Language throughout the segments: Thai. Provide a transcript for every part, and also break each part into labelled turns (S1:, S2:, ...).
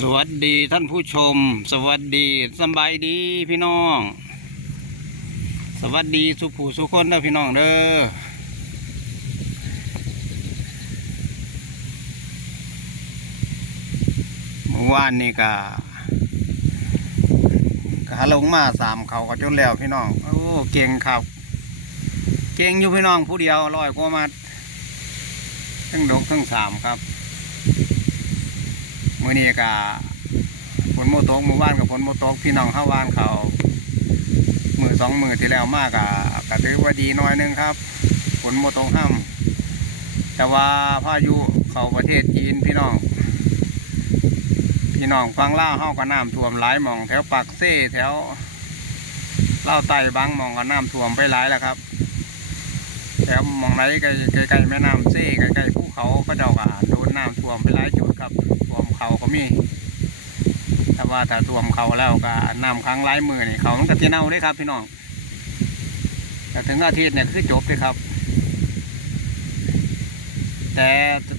S1: สวัสดีท่านผู้ชม สวัสดีสบายดีพี่น้อง สวัสดีสุผูสุคนนะพี่น้องเด้อเมื่อวานนี่ก็กะลงมาสามเขาก็จนแล้วพี่น้องโอ้เก่งครับ เก่งอยู่พี่น้องผู้เดียวร้อยกว่ามัดทั้งดกทั้งสามครับ มื่อนี้ก็ฝนโมตกหมู่บ้านกับฝนโมตกพี่น้องเข้าบ้านเขามือสองมือที่แล้วมากอะก็ถือว่าดีน้อยหนึงครับฝนโมตกห้ามแต่ว่าพายุเข้าประเทศจีนพี่น้อง พี่น้องฟังล่าเข้าก็น้ำท่วมหลายหมองแถวปากเซ่แถวเล่าไต่บางหมองก็น้ำท่วมไปหลายแล้วครับแถวหมองไหนใกล้ใกล้แม่น้ำเซ่ใกล้ๆภูเขาก็เจ้าก็โด น้ำท่วมไปหลายจุดครับท่วมเขาก็มี แต่ว่าถ้าท่วมเขาแล้วก็น้ำค้างไร้มือนี่เขามันก็ที่เน่าเลยครับพี่น้องแต่ถึงอาทิตย์เนี่ยคือจบเลยครับ แต่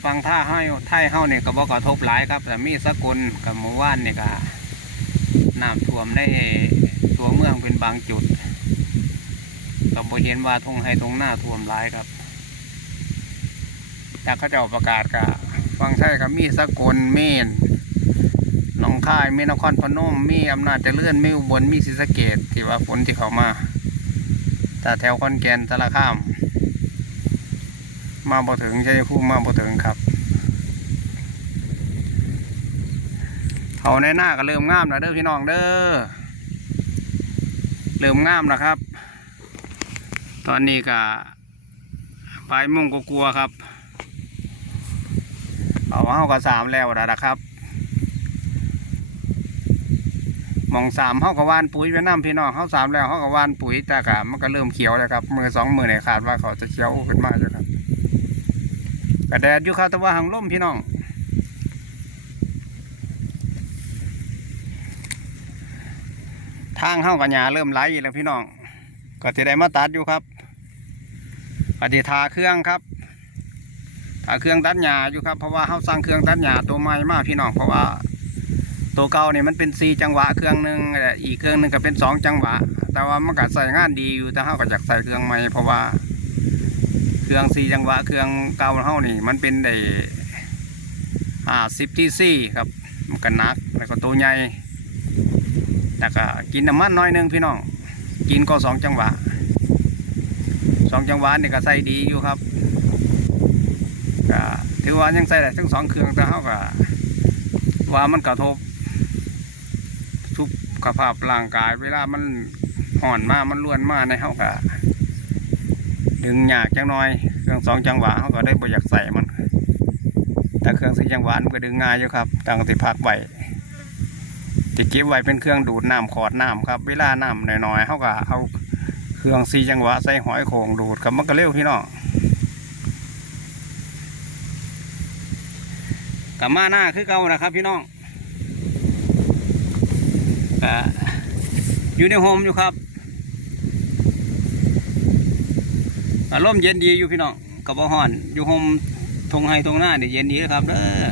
S1: ฟังท่าให้ไทยเฮาเนี่ยก็บอกกระทบหลายครับ แต่มีสกุลกับหมู่บ้านเนี่ยก็น้ำท่วมในตัวเมืองเป็นบางจุดก็บ่เห็นว่าทงให้ทงหน้าท่วมหลายครับแต่เขาจ้าประกาศก็ ฟังใช่ครับมีสกลเมนหนองคายมีนครพนมมีอำนาจเจริญมีอุบลมีศรีสะเกดที่ว่าฝนที่เขามาแต่แถวคอนแกนสารคาม มาบ่ถึงใช่ผู้มาบ่ถึงครับเขาในหน้าก็เริ่มงามแล้วเด้อพี่น้องเด้อเริ่มงามแล้วครับ ตอนนี้ก็ปลายมุ่งก็กลัวครับ เอาเฮากับสามแล้วนะครับมองสามเฮากับวานปุ๋ยไปน้ำพี่น้องเฮาสามแล้วเฮากับวานปุ๋ยแต่กะมันก็เริ่มเขียวแล้วครับมือสองมือเนี่ยขาดว่าเขาจะเขียวขึ้นมาอยู่ครับกระแดดอยู่ครับแต่ว่าหางล่มพี่น้องทางเฮากับหญ้าเริ่มไหลแล้วพี่น้อง ก็จะได้มาตัดอยู่ครับปฏิทาเครื่องครับ เครื่องตัดหญ้าอยู่ครับเพราะว่าเขาสร้างเครื่องตัดหญ้าตัวใหม่มากพี่น้องเพราะว่า ตัวเก่าเนี่ยมันเป็นสี่จังหวะเครื่องหนึ่งแต่อีกเครื่องหนึ่งก็เป็นสองจังหวะ แต่ว่ามันก็ใส่งานดีอยู่แต่เขาก็อยากใส่เครื่องใหม่เพราะว่า เครื่องสี่จังหวะเครื่องเก่าเขานี่ มันเป็นได้อ่าสิบที่สี่ครับมันก็นักแล้วก็ตัวใหญ่แต่ก็กินน้ำมันน้อยหนึงพี่น้องกินก็สองจังหวะสองจังหวะนี่ก็ใส่ดีอยู่ครับ ก็ถือว่ายังใส่ได้ทั้งสองเครื่องแต่เขาก็ว่ามันกระทบสุขภาพร่างกาย เวลามันห่อนมากมันล้วนมากในเขาก็ดึงหยากจังน้อยเครื่องสองจังหวะเขาก็ได้ประหยัดใส่มัน แต่เครื่องสี่จังหวะมันก็ดึงง่ายอยู่ครับตั้งติพักไว้จะเก็บไว้เป็นเครื่องดูดน้ำขอดน้ำครับ เวลาน้ำหน้อยๆเขาก็เอาเครื่องสี่จังหวะใส่หอยโขงดูดครับมันก็เร็วพี่น้อง กับมาหน้าคือเก่านะครับ พี่น้องอยู่ในโฮมอยู่ครับอารมณ์เย็นดีอยู่พี่น้องกับบ่ฮ้อนอยู่โฮมทงไฮทงหน้าเนี่ยเย็นดีนะครับเด้อ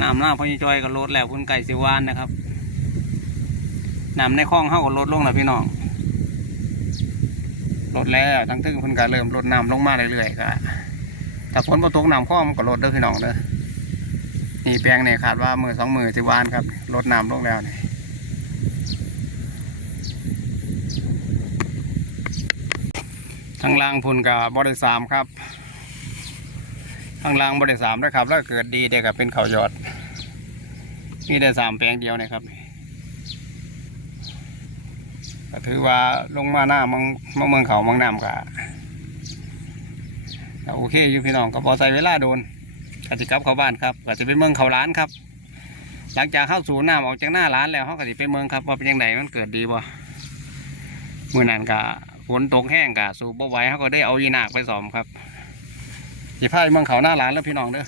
S1: น้ำหน้าพญจอยก็ลดแล้วคุณไก่สิวานนะครับน้ำในคลองเข้าก็ลดลงแล้วพี่น้องลดแล้วทั้งทึ่งเพิ่นก็เริ่มลดน้ำลงมาเรื่อยๆก็ ถ้าฝนบ่ตกน้ำคลอมันก็ลดเด้อพี่น้องเด้อนี่แปลงเนี่ยขาดว่ามือสองมือสิวานครับลดน้ำลงแล้วนี่ทางล่างพุ่นกับบริสามครับทางล่างบริสามนะครับ แล้วเกิดดีเด็กกับเป็นเขายอดนี่ได้สามแปลงเดียวนะครับก็ถือว่าลงมาหน้ามังมงเมืองเขามังน้ำกะก็ โอเคอยู่พี่น้องก็พอใส่เวลาโดนก็จะกลับเข้าบ้านครับก็จะไปเมืองเขาร้านครับ หลังจากเข้าสู่น้ำออกจากหน้าร้านแล้วเขากติไปเมืองครับว่าเป็นยังไงมันเกิดดีบ่เมื่อนั้นกะฝนตกแห้งกะสูบบ่ไหวเขาก็ได้เอายีนากไปสอมครับจีพายเมืองเขาหน้าร้านแล้วพี่น้องเด้อ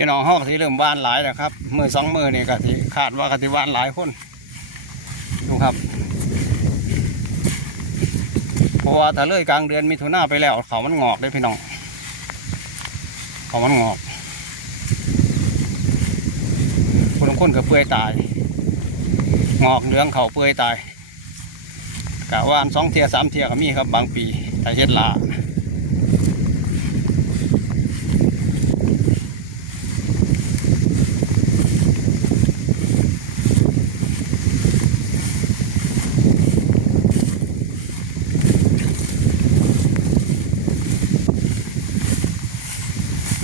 S1: พี่น้องห้องที่เริ่มบ้านหลายแล้วครับมือสองมือนี่ก็สิคาดว่าก็สิบ้านหลายคนดูครับเพราะว่าถ้าเลื่อยกลางเดือนมิถุนาไปแล้ว เขามันงอกเลยพี่น้องเขามันงอกคนคนก็เปื่อยตาย งอกเหลืองเขาเปื่อยตายกะว่าอันสองเทียสามเทียก็มีครับบางปีถ้าเฮ็ดลา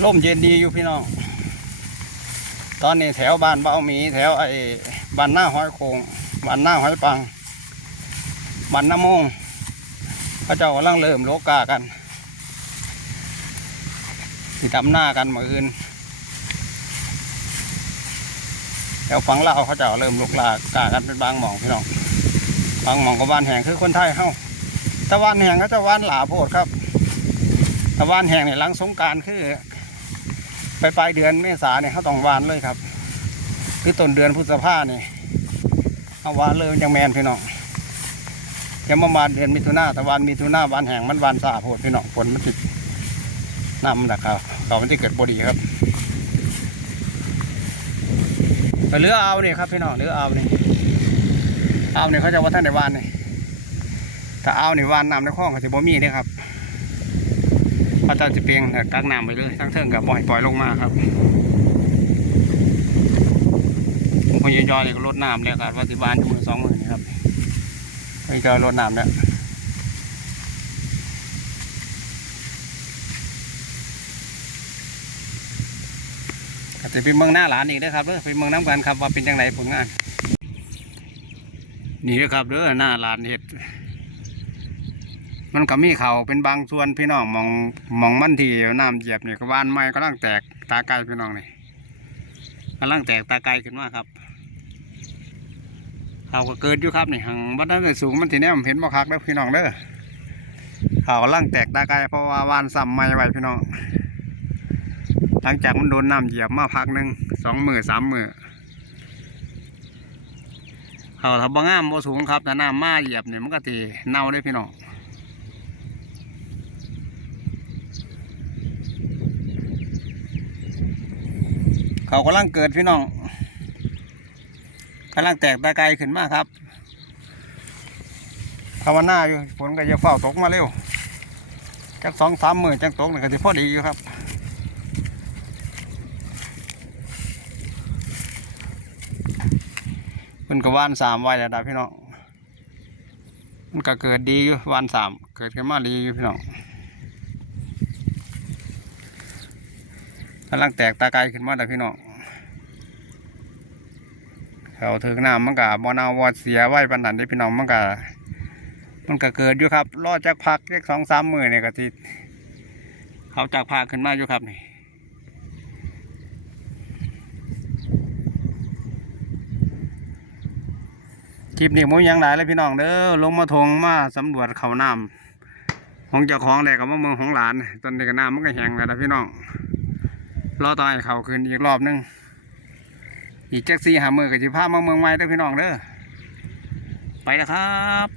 S1: ร่มเย็นดีอยู่พี่น้อง ตอนนี้แถวบ้านเบ้ามีแถวไอ้บ้านหน้าห้อยโคงบ้านหน้าห้อยปังบ้านน้ำมงพระเจ้ากำลังเริ่มโลกากันที่ทำหน้ากันเมื่อคืนแถวฝั่งลาวเขาเจ้าเริ่มลุกลากากันเป็นบางหมองพี่น้องบางหมองกับบ้านแห่งคือคนไทยเฮ้าตะวันแห่งเขาจะวันหลาโพดครับตะวันแห่งเนี่ยหลังสงการคือ ปปลายเดือนเมษาเนี่ยเขาต้องหวานเลยครับคือต้นเดือนพฤษภาเนี่ยเอาหวานเลยยังแมนพี่น้องยังประมาณเดือนมิถุนาแต่วานมิถุนาวานแห้งมันวานสาโพดพี่น้องฝนมันติดน้ำมันดักเขาเขามันจะเกิดบดีครับไปเรือเอาเนี่ยครับพี่น้องเรือเอาเนี่ยเอาเนี่ยเขาจะว่าท่านในวานเนี่ยถ้าเอาเนี่ยวานน้ำในคลองเขาจะบ่มีเนี่ยครับ พระเจ้าจะเปียงต่กักน้ำไปเลยทั้งเทิงกับปล่อยปล่อยลงมาครับผมพยายอยเลยก็ลดน้ำเลยครับว่าที่บ้านมือสองมือนี่ครับพยายอยลดน้ำแล้วก็จะไปเมืองหน้าหลานอีกนะครับเด้อไปเมืองน้ำกันครับว่าเป็นยังไงผลงาน นี่นะครับเด้อหน้าหลานเห็ด มันก็มีเขาเป็นบางส่วนพี่น้องมองมองมันที่น้ำเหยียบเนี่ยก็บ้านไม้ก็ลังแตกตาไกลพี่น้องนี่กำลังแตกตาไกลขึ้นมาครับเขาก็เกิดอยู่ครับนี่หังบ้านนั้นเลยสูงมันทีนี้ผมเห็นบ่คักแล้วพี่น้องเด้อเขากำลังแตกตาไกลเพราะว่าวานซ้ำไม้ไว้พี่น้อง หลังจากมันโดนน้ำเหยียบมาพักหนึ่งสองมือสามมือเขาถ้าบ่งามบ่สูงครับแต่น้ำมาเหยียบเนี่ยมันก็ตีเน่าได้พี่น้อง เขากำลังเกิดพี่น้องกำลังแตกตาไกลขึ้นมากครับภาวนาอยู่ฝนก็จะเฝ้าตกมาเร็วจักสองสามหมื่นจักตกนี่ก็จะพอดีอยู่ครับมันก็วานสามไว้แล้วนะพี่น้องมันก็เกิดดีอยู่วานสามเกิดขึ้นมาดีอยู่พี่น้องกำลังแตกตาไกลขึ้นมาแล้วพี่น้อง เขาถึงน้ำมันก็บอนาวอดเสียไว้ปันนันได้พี่น้องมันก็มันก็เกิดอยู่ครับรอดจากพักเล็กสองสามมือเนี่ยก็ที่เขาจากพักขึ้นมาอยู่ครับนี่คลิปนี้ผมยังหลายเลยพี่น้องเด้อลงมาทงมาสำรวจเขาน้ำของเจ้าของแหละกับเมืองของหลาน ตอนนี้ก็น้ำมันก็แห้งแล้วพี่น้องรอต่อให้เขาคืนอีกรอบนึง อีกแจ็คซี่หามือกับจีพามาเมืองใหม่เด้อพี่น้องเด้อไปแล้วครับ